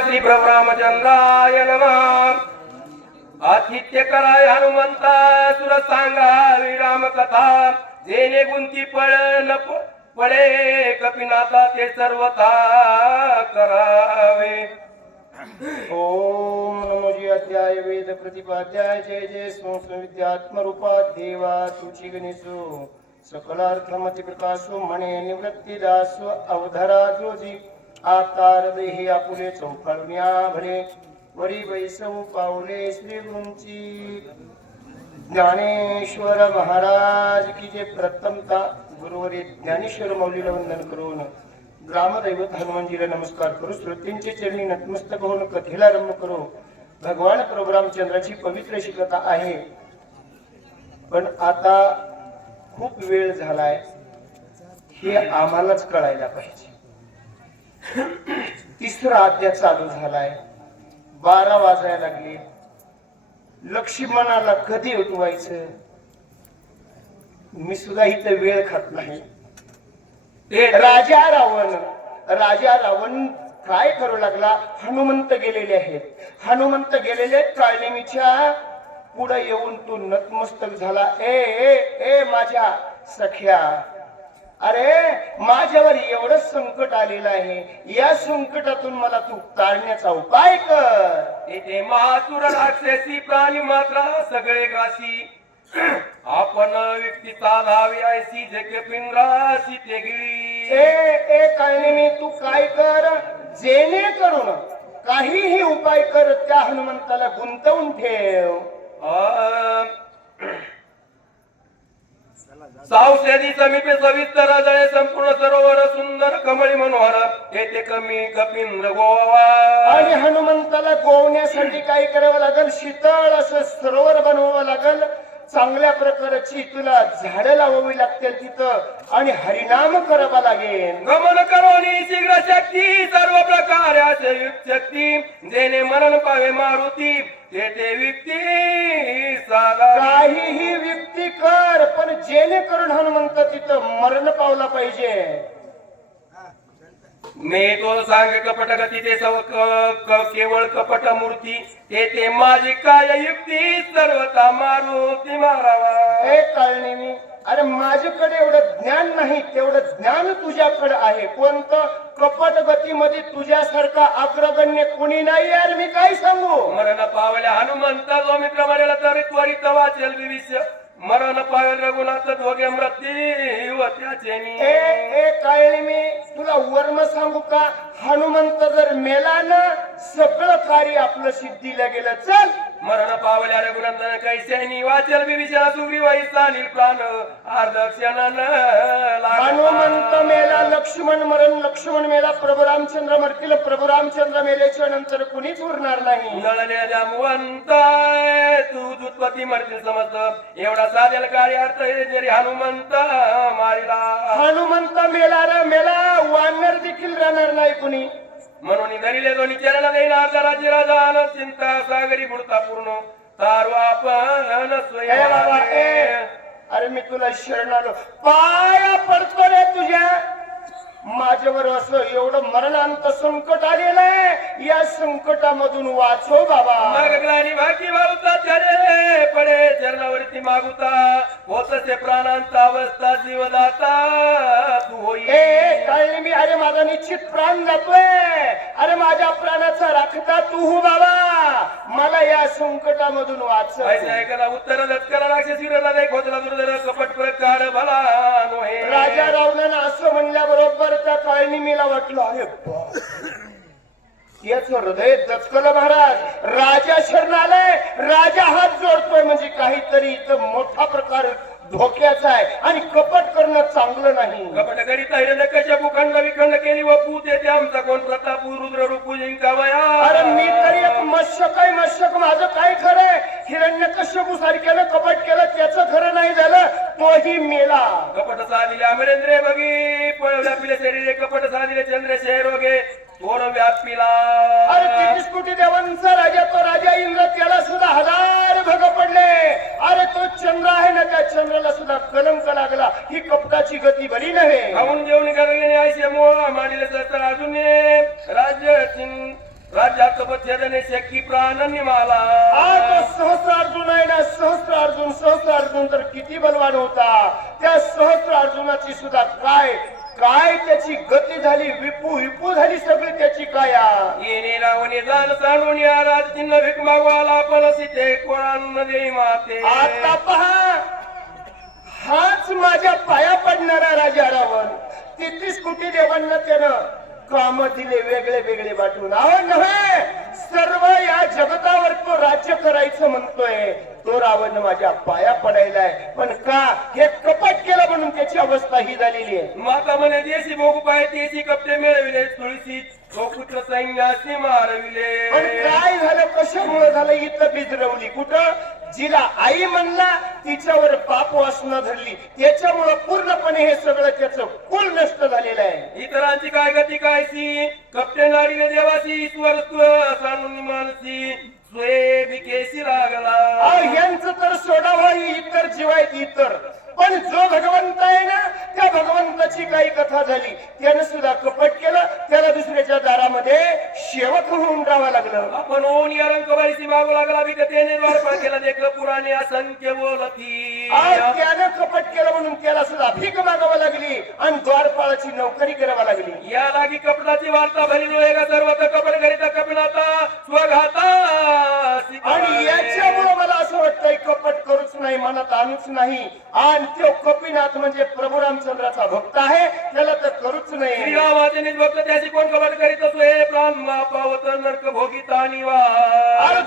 श्री प्रभू नमः। आतिथ्य कराय हनुमंता तुला सांगावी रामकथा जेणे गुंती पळ न प- पडे कपिनाथा ते सर्वथा करावे। ओम नमोजी अध्याय वेद प्रतिपाध्याय जय जय संस्कृत विद्यात्मरूपा देवा तुची गणेशो सकलार्थमती प्रकाशो म्हणे निवृत्ती दासो अवधरा जोजी आकार देही आपुले चौकाळुन्या भरे वरी वैसव पावले श्री गुंची ज्ञानेश्वर महाराज की जे प्रथमता गुरुवरी ज्ञानेश्वर मौलीला वंदन करून ग्रामदैवत हनुमानजीला नमस्कार करू श्रोतींचे चरणी नतमस्तक होऊन कथेला आरंभ करू. भगवान प्रभुरामचंद्राची पवित्र शिकता आहे. पण आता खूप वेळ झालाय. हे आम्हालाच कळायला पाहिजे. तिसरा अध्याय चालू झालाय. बारा वाजायला लागले. लक्ष्मणाला कधी उठवायचं? मी सुद्धा इथं वेळ खात नाही. राजा रावण राजा रावण काय करू लागला? हनुमंत गेलेले आहेत. हनुमंत गेलेले काळनेमीच्या पुढे येऊन तू नतमस्तक झाला. ए ए ए माझ्या सख्या. अरे माझ्यावर एवढं संकट आलेलं आहे. या संकटातून मला तू काढण्याचा उपाय कर. राक्षसी प्राणी मात्रा सगळे ग्रासी आपण व्यक्तीचा धावी ऐसी जग पिंजरासी ते गिळी ए ए तू काय कर? जेणेकरून काहीही उपाय कर त्या हनुमंताला गुंतवून ठेव. सावशेदी समीपे सविस्तर जळे संपूर्ण सरोवर सुंदर कमळी मनोहर येथे कमी कपिंद्र गोवा आणि हनुमंताला गोवण्यासाठी काय करावं लागेल? शीतळ असं सरोवर बनवावं लागेल. चांगल्या प्रकारची तुला झाडं लावावी लागतील तिथं आणि हरिनाम करावा लागेल. गमन करोनी शीघ्र शक्ती सर्व प्रकाराचे शक्ती. जेणे मरण पावे मारुती तेथे व्यक्ती काहीही व्यक्ती जेणेकरून हनुमंत तिथं मरण पावला पाहिजे. मी तो सांग कपट गती ते सव केवळ कपट मूर्ती ते ते माझी काय युक्ती सर्वता मारुती मारावा हे कळणे मी अरे माझ्याकडे एवढं ज्ञान नाही तेवढं ज्ञान तुझ्याकडे आहे. कोणतं कपट गतीमध्ये तुझ्यासारखा अग्रगण्य कोणी नाही यार मी काय सांगू? मरण पावल्या हनुमंत जो मित्र मरेला तरी त्वरित वाचेल विविष्य मरण पावेल रघुनाथ दोघे मृत्यू त्याचे ए ए मी तुला वर्म सांगू का? हनुमंत जर मेला ना सगळं कार्य आपलं सिद्धीला गेलं चल! मरण पावल्या रघुनंदन कैसेनी वाचल विभीषण सुग्रीवाई चालील प्राण. अर्धक्षण हनुमंत मेला लक्ष्मण मरण लक्ष्मण मेला प्रभू रामचंद्र मरतील प्रभू रामचंद्र मेल्याच्या नंतर कुणीच उरणार नाही. नळले जामवंत तू दुत्पती मरतील समजत एवढा साधेल कार्य अर्थ हे जरी हनुमंत मारिला. हनुमंत मेला रे मेला वानर देखील राहणार नाही कुणी. म्हणून धरिले दोन्ही चरण देईन अर्ध राज्य राजा चिंता सागरी बुडता पूर्ण. तारू आपण अरे मी तुला शरण आलो. पाया पडतो रे तुझ्या. माझ्यावर असं एवढं मरणांत संकट आलेलं आहे. या संकटामधून वाचो बाबा. मागग्लानी भागी भावता चरे पडे मागुता. होतसे प्राणांचा अवस्था जीवदाता. तू होई. कळली मी अरे माझा निश्चित प्राण जातोय अरे माझ्या प्राणाचा राखता तू हो बाबा. मला या संकटामधून वाच ऐसा ऐकला उत्तर दत्करा राक्षस विरोधा नाही खोचला दुर्धर कपट प्रकार भला राजा रावणानं असं म्हणल्याबरोबर त्या काळनिमीला वाटलं अरे. याचं हृदय दचकलं महाराज राजा शरण आलाय राजा हात जोडतोय म्हणजे काहीतरी इथं मोठा प्रकार धोक्याचा आहे आणि कपट करणं चांगलं नाही. कपट करीता कशा भूखंड विखंड केली व येते आमचा कोण प्रताप रुद्र रूपू जिंकावया अरे मी तरी एक मशक आहे मशक माझं काय खरंय हिरण्य कश्यपू सारख्यानं कपट केलं त्याचं खरं नाही झालं तोही मेला. कपट साधिले अमरेंद्रे बघी पळ व्यापिले शरीरे कपट साधिले चंद्रशेर रोगे थोर व्यापिला अरे तेहतीस कोटी देवांचा राजा तो राजा इंद्र त्याला सुद्धा हजार भग पडले. अरे तो चंद्र आहे ना त्या चंद्राला सुद्धा कलंक लागला. ही कपटाची गती बरी नव्हे. खाऊन जेवण करणे ऐसे मोह मांडले तर अजून राज्य चिं- राज्य राज्यात छेदने शक्की प्राण निमाला. तो सहस्र अर्जुन आहे ना सहस्र अर्जुन सहस्र अर्जुन तर किती बलवान होता. त्या सहस्र अर्जुनाची सुद्धा काय काय त्याची गती झाली विपू विपू झाली सगळी त्याची काया? येणे रावणे जाण सांडून या राज चिन्ह भीक मागवाला पण सीते कोणान दे माते? आता पहा हाच माझ्या पाया पडणारा राजा रावण. तेहतीस कोटी देवांना त्यानं काम दिले वेगळे वेगळे वाटून. अहो नव्हे सर्व या जगतावर तो राज्य करायचं म्हणतोय. तो रावण माझ्या पाया पडायलाय. पण का? हे कपट केलं म्हणून त्याची अवस्था ही झालेली आहे. माता म्हणे देशी भोग पाय तेशी कपडे मिळविले तुळशी पुत्र सैन्यासी मारविले. पण काय झालं? कशामुळे झालं? इथं बिजरवली कुठं? जिला आई म्हणला तिच्यावर पाप वासना धरली. त्याच्यामुळं पूर्णपणे हे सगळं त्याचं कुल नष्ट झालेलं आहे. इतरांची काय गती काय सी? कपटे नाडीने देवासी ईश्वर मानसी. स्वये भिकेशी लागला. यांचं तर सोडावं ही इतर जीव आहेत इतर. पण जो भगवंत आहे ना त्या भगवंताची काही कथा झाली. त्यानं सुद्धा कपट केलं त्याला दुसऱ्याच्या दारामध्ये शेवक होऊन राहावं लागलं. आपण ओन या रंग वारीसी मागू लागला विकतेने द्वारपाळ केला देखलं पुराणे असंख्य बोलती. त्यानं कपट केलं म्हणून त्याला सुद्धा भीक मागावं लागली आणि द्वारपाळाची नोकरी करावी लागली. या लागी कपडाची वार्ता भरी डोळे का सर्वत्र कपड मनात आणूच नाही. आणि तो कपिनाथ म्हणजे प्रभू रामचंद्राचा भक्त आहे. त्याला तर करूच नाही. श्रीरामाचे निजभक्त त्याची कोण कपट करीत असो? हे प्राण पावत नरक भोगिता आणि निवार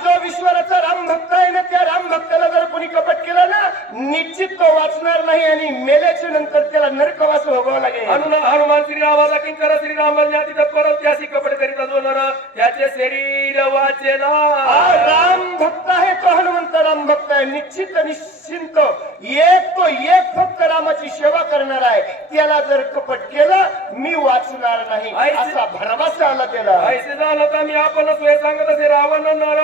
कोणी कपट केलं ना निश्चित तो वाचणार नाही आणि मेल्याच्या नंतर त्याला नरकवास भोगावं लागेल. हनुमान हनुमान श्रीरामाचा किंकर श्रीराम ज्ञाती तत्पर त्याशी कपट करीत असो नर त्याचे शरीर वाचे राम भक्त आहे तो हनुमंत राम भक्त आहे. निश्चित निश्चिंत एक तो एक फक्त रामाची सेवा करणार आहे. त्याला जर कपट केलं मी वाचणार नाही. असा भरवसा आला त्याला. ऐसे झालं तर मी आपण सांगत असे रावण नर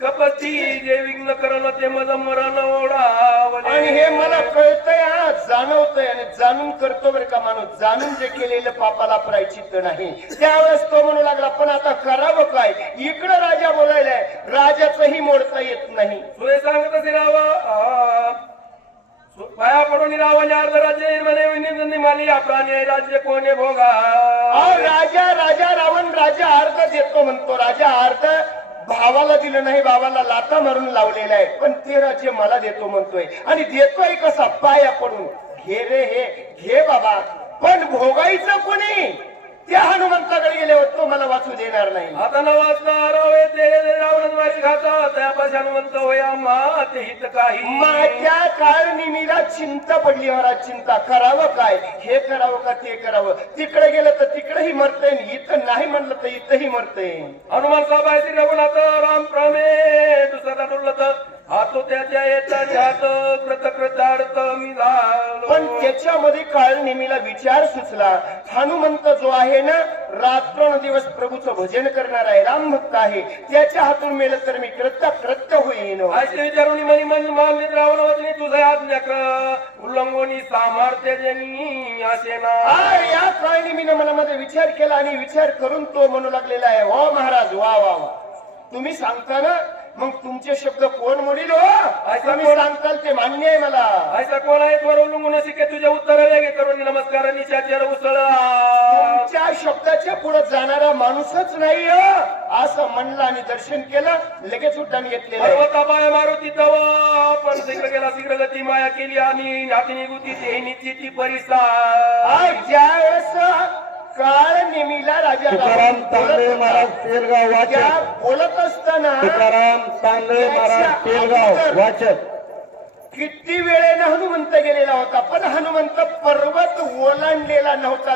कपती जे विघ्न करण ते मज मरण ओढावले. आणि हे मला कळतंय हा जाणवतंय आणि जाणून करतो बरं का माणूस. जाणून जे केलेलं पापाला प्रायचित्त नाही. त्यावेळेस तो म्हणू लागला पण आता करावं काय? इकडं राजा बोलायलाय राजाचंही मोडता येत नाही. सोय सांगत असे राव. पाया पडून रावण अर्ध राज्य निर्माणे माली प्राणी राज्य कोणे भोगा. राजा राजा रावण राजा अर्ध देतो म्हणतो. राजा अर्ध भावाला दिलं नाही भावाला लाता मारून लावलेलं आहे. पण ते राज्य मला देतो म्हणतोय. आणि देतोय कसा? पाया पडून. घे रे हे घे बाबा. पण भोगायचं कोणी? त्या हनुमंताकडे गेले तो वाचू देणार नाही. आता न वाचणार ते रावण द्वारी खाता त्या हनुमंत होया मा ते हित काही. माझ्या काळनिमीला चिंता पडली महाराज चिंता. करावं काय? हे करावं का ते करावं? तिकडे गेलं तर तिकडेही मरतय इथं नाही म्हणलं तर इथंही मरतय. हनुमान साहेब आहे श्री रघुनाथ राम प्रमे दुसरा डुलत हातो त्याच्या हात मी झालो पण त्याच्यामध्ये काळ नेमीला विचार सुचला. हनुमंत जो आहे ना रात्रंदिवस प्रभूचं भजन करणार आहे. राम भक्त आहे. त्याच्या हातून मेलं तर मी कृत्य कृत्य होईन. असे विचारून मनी मन मागणीत रावण वचनी तुझे आज्ञा कर. उल्लंघोनी सामर्थ्य जनी असे ना. या काळ नेमीनं मनामध्ये विचार केला आणि विचार करून तो म्हणू लागलेला आहे हो महाराज वा वा वा. तुम्ही सांगता ना मग तुमचे शब्द कोण म्हणील हो? तुम्ही सांगताल ते मान्य आहे मला. ऐसा कोण आहे? त्वर उल्लंघून शिके तुझे उत्तर वेगे करून नमस्कार निशाचर उसळ. तुमच्या शब्दाच्या पुढे जाणारा माणूसच नाही हो. असं म्हणलं आणि दर्शन केलं लगेच उड्डाण घेतलेलं आहे. पर्वता पाय मारुती तव पण शीघ्र गेला शीघ्र गती माया केली आणि हाती निघुती ते निश्चिती परिसा आज ज्या वेळेस काळ नेमीला राजा तुकाराम तांबे महाराज तेलगाव वाचक. बोलत असताना तुकाराम तांबे महाराज तेलगाव वाचक. किती वेळेनं हनुमंत गेलेला होता पण हनुमंत पर्वत ओलांडलेला नव्हता.